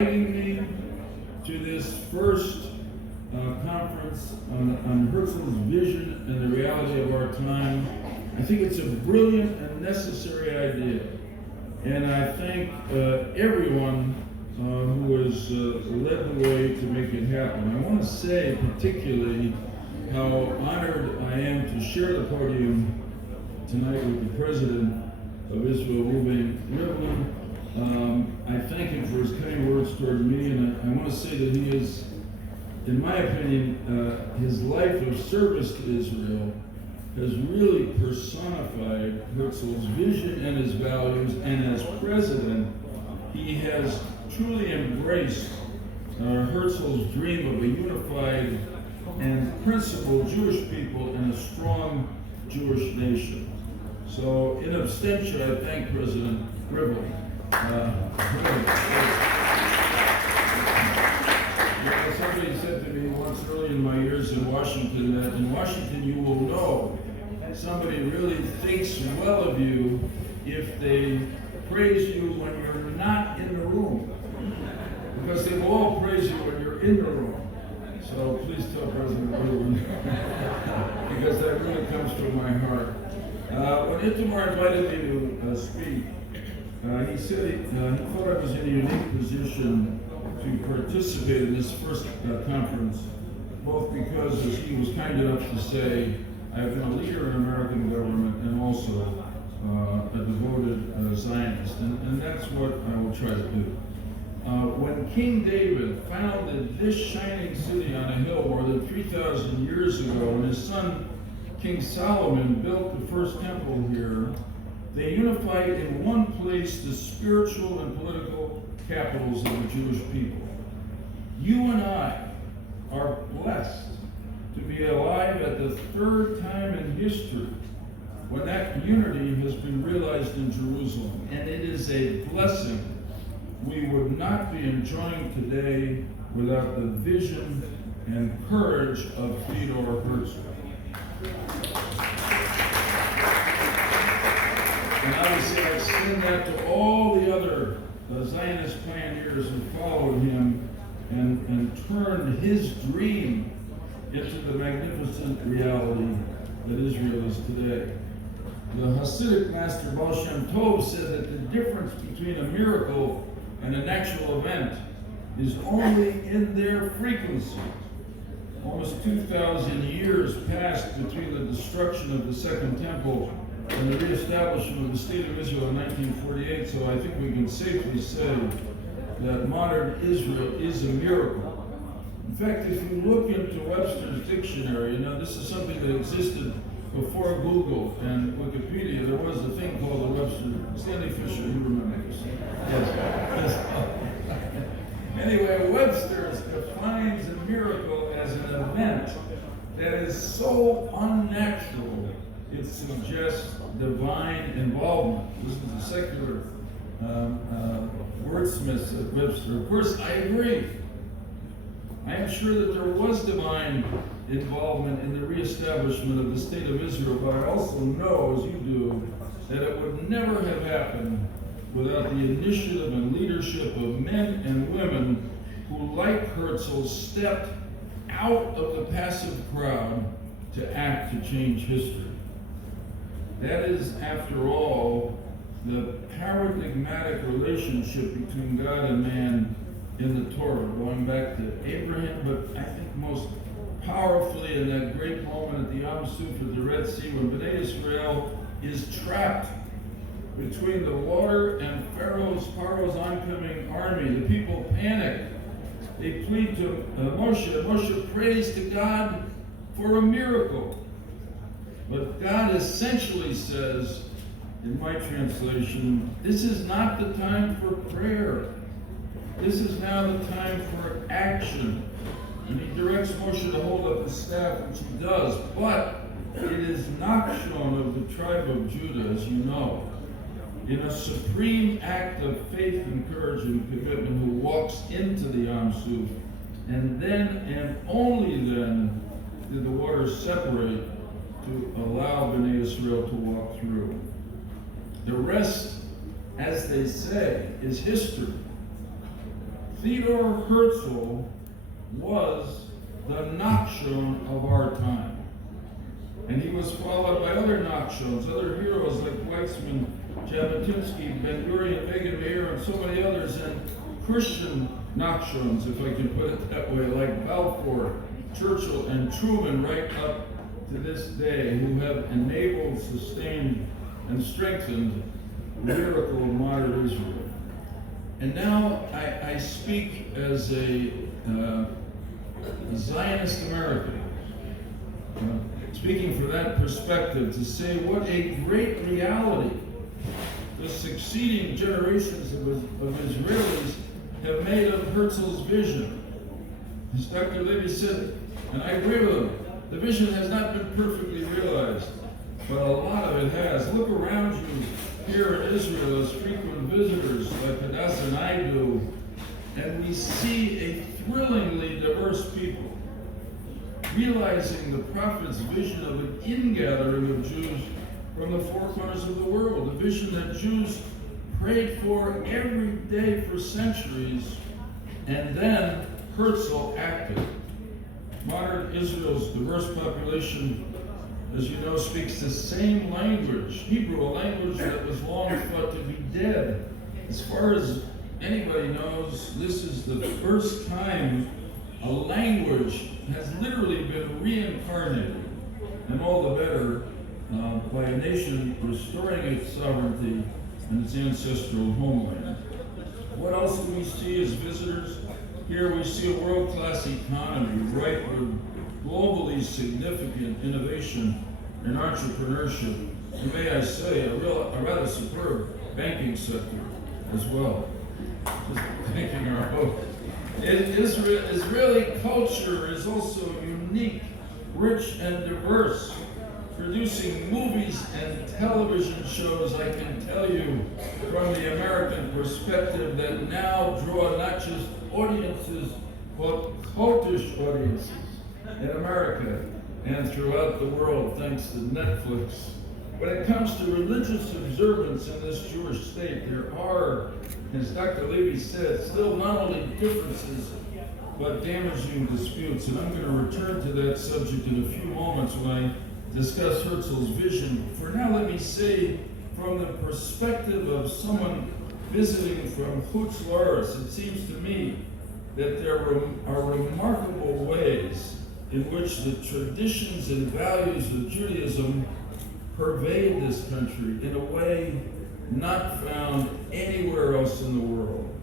inviting me to this first conference on Herzl's vision and the reality of our time. I think it's a brilliant and necessary idea. And I thank everyone who has led the way to make it happen. I want to say particularly how honored I am to share the podium tonight with the President of Israel, Lieberman. I thank him for his kind words toward me, and I want to say that he is, in my opinion, his life of service to Israel has really personified Herzl's vision and his values, and as president, he has truly embraced Herzl's dream of a unified and principled Jewish people and a strong Jewish nation. So, in absentia, I thank President Gribble. Somebody said to me once early in my years in Washington that in Washington you will know somebody really thinks well of you if they praise you when you're not in the room, because they will all praise you when you're in the room. So please tell President Lieberman because that really comes from my heart. When Itamar invited me to speak, he said he thought I was in a unique position to participate in this first conference, both because, as he was kind enough to say, I have been a leader in American government and also a devoted Zionist, and that's what I will try to do. When King David founded this shining city on a hill more than 3,000 years ago, and his son King Solomon built the first temple here, they unified in one place the spiritual and political capitals of the Jewish people. You and I are blessed to be alive at the third time in history when that unity has been realized in Jerusalem, and it is a blessing we would not be enjoying today without the vision and courage of Theodore Herzl. And obviously I extend that to all the other Zionist pioneers who followed him and turned his dream into the magnificent reality that Israel is today. The Hasidic master Baal Shem Tov said that the difference between a miracle and a natural event is only in their frequency. Almost 2,000 years passed between the destruction of the Second Temple and the reestablishment of the State of Israel in 1948, so I think we can safely say that modern Israel is a miracle. In fact, if you look into Webster's dictionary, this is something that existed before Google and Wikipedia. There was a thing called the Webster. Stanley Fisher, you remember this? Yes. Anyway, Webster defines a miracle as an event that is so unnatural it suggests divine involvement. This is a secular wordsmith at Webster. Of course, I agree. I am sure that there was divine involvement in the reestablishment of the State of Israel, but I also know, as you do, that it would never have happened without the initiative and leadership of men and women who, like Herzl, stepped out of the passive crowd to act to change history. That is, after all, the paradigmatic relationship between God and man in the Torah, going back to Abraham, but I think most powerfully in that great moment at the Yam Suf at the Red Sea when Bnei Israel is trapped between the water and Pharaoh's oncoming army. The people panic. They plead to Moshe. Moshe prays to God for a miracle. But God essentially says, in my translation, this is not the time for prayer. This is now the time for action. And he directs Moshe to hold up the staff, which he does. But it is Nachshon of the tribe of Judah, as you know, in a supreme act of faith and courage and commitment, who walks into the Yam Suf. And then, and only then, did the waters separate to allow Bnei Israel to walk through. The rest, as they say, is history. Theodor Herzl was the Nachshon of our time. And he was followed by other Nachshons, other heroes like Glassman, Jabotinsky, Ben-Gurion, Begin Meir, and so many others, and Christian Nachshons, if I can put it that way, like Balfour, Churchill, and Truman, right up to this day, who have enabled, sustained, and strengthened the miracle of modern Israel. And now I speak as a Zionist American, speaking from that perspective, to say what a great reality the succeeding generations of Israelis have made of Herzl's vision. As Dr. Levy said, and I agree with him, the vision has not been perfectly realized, but a lot of it has. Look around you here in Israel as frequent visitors like Hadassah and I do, and we see a thrillingly diverse people, realizing the prophet's vision of an ingathering of Jews from the four corners of the world, a vision that Jews prayed for every day for centuries, and then Herzl acted. Modern Israel's diverse population, as you know, speaks the same language, Hebrew, a language that was long thought to be dead. As far as anybody knows, this is the first time a language has literally been reincarnated, and all the better by a nation restoring its sovereignty and its ancestral homeland. What else do we see as visitors? Here we see a world-class economy, ripe with globally significant innovation and entrepreneurship, and may I say, a rather superb banking sector as well. Just thanking our host. Israeli culture is also unique, rich, and diverse, producing movies and television shows, I can tell you, from the American perspective, that now draw not just audiences, but cultish audiences in America and throughout the world, thanks to Netflix. When it comes to religious observance in this Jewish state, there are, as Dr. Levy said, still not only differences, but damaging disputes. And I'm going to return to that subject in a few moments when I discuss Herzl's vision. For now, let me say, from the perspective of someone visiting from Chutz La'aretz, it seems to me that there are remarkable ways in which the traditions and values of Judaism pervade this country in a way not found anywhere else in the world.